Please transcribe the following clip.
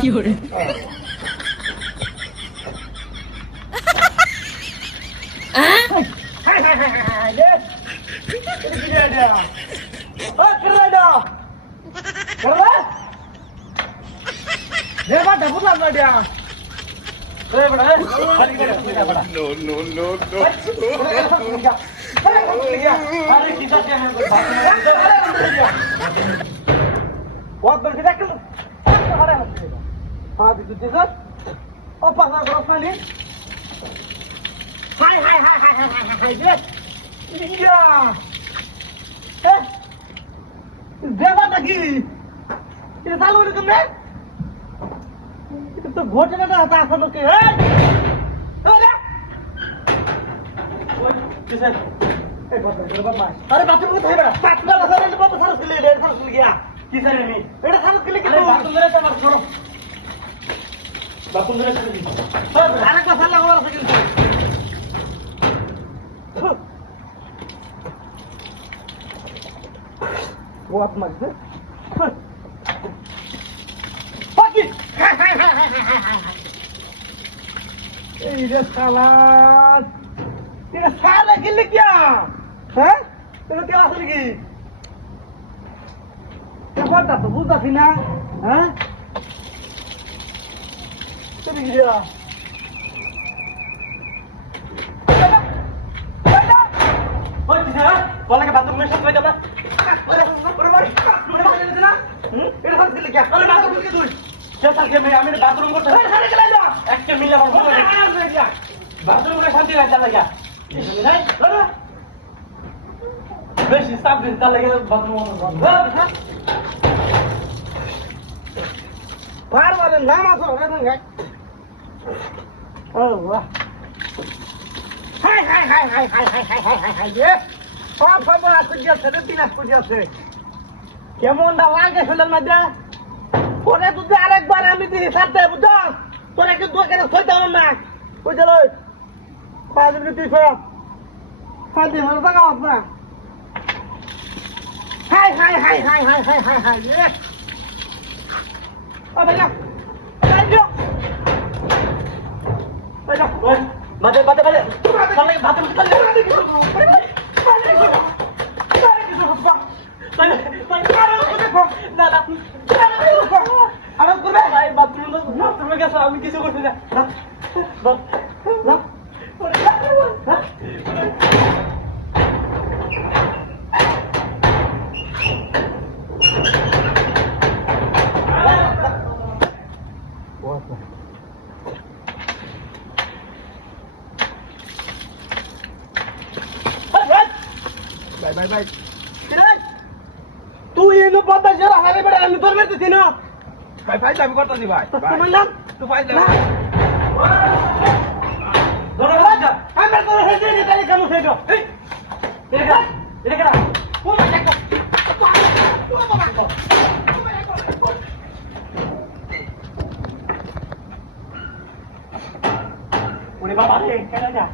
Fiore. बहुत बड़ी देख हाँ भी तुझे सर ओ पासा करो खाली हाय हाय हाय हाय हाय हाय ये या ए देवा लगी ये सालो ने तुमने ये तो भोट ना था आसन के ए अरे ओए किसे ए बहुत मार अरे बाथरूम को थाई बड़ा पातला बसा ने बाप सारा से ले 1.5 साल से गया किसे ने नहीं एड़ा साल के लिए बाथरूम मेरे तो मत छोड़ो बाथरूम मेरे से नहीं अरे का साल लगा सके वो आप मत बाकी ये साला तेरा साला के लिए क्या हैं तेरा क्या असल की क्या बात तो बुझता थी ना हैं तेरी क्या ओए किधर बोला के बाथरूम में सब कोई जाता अरे भाई ना এটা সাথে দিলে কি আরে বাথরুম কে তুই চেষ্টা কে আমি বাথরুম করতে আরে সাথে চলে যা একটা মিলে আমার বল বাথরুম কে শান্তি রাখা লাগা নাই ধরো বেশি সাব দিন তা লাগে বাথরুম পার वाले নাম আসো রে গায় ও বাহ হাই হাই হাই হাই হাই হাই হাই হাই হাই ये পাপ পাপ আছে গেছে তিন আস করে আছে কেমনটা লাগে শোনার মধ্যে পরে তুই আরেকবার আমি দিই সাথে বুঝছ তোরা কি দোকানে সইতে হবে না ওই চলো পাঁচ মিনিট তুই সব শান্তি ভালো থাকা না হাই হাই হাই হাই হাই হাই হাই হাই ও ভাইয়া বাজে বাজে বাজে চলে বাথরুম চলে আমি কিছু করছি না বাই বাই তুই এনো পদ্মা জেলা হারে বেড়ে আমি তোর মেরতেছি না ভাই ফাইল আমি করতেছি ভাই বললাম তুই ফাইল দে ধরো রাজা আমি তোর হেডে নি তাই কাম হেডো এই এদিকে ও মা দেখো ওরে বাবা রে কেন যা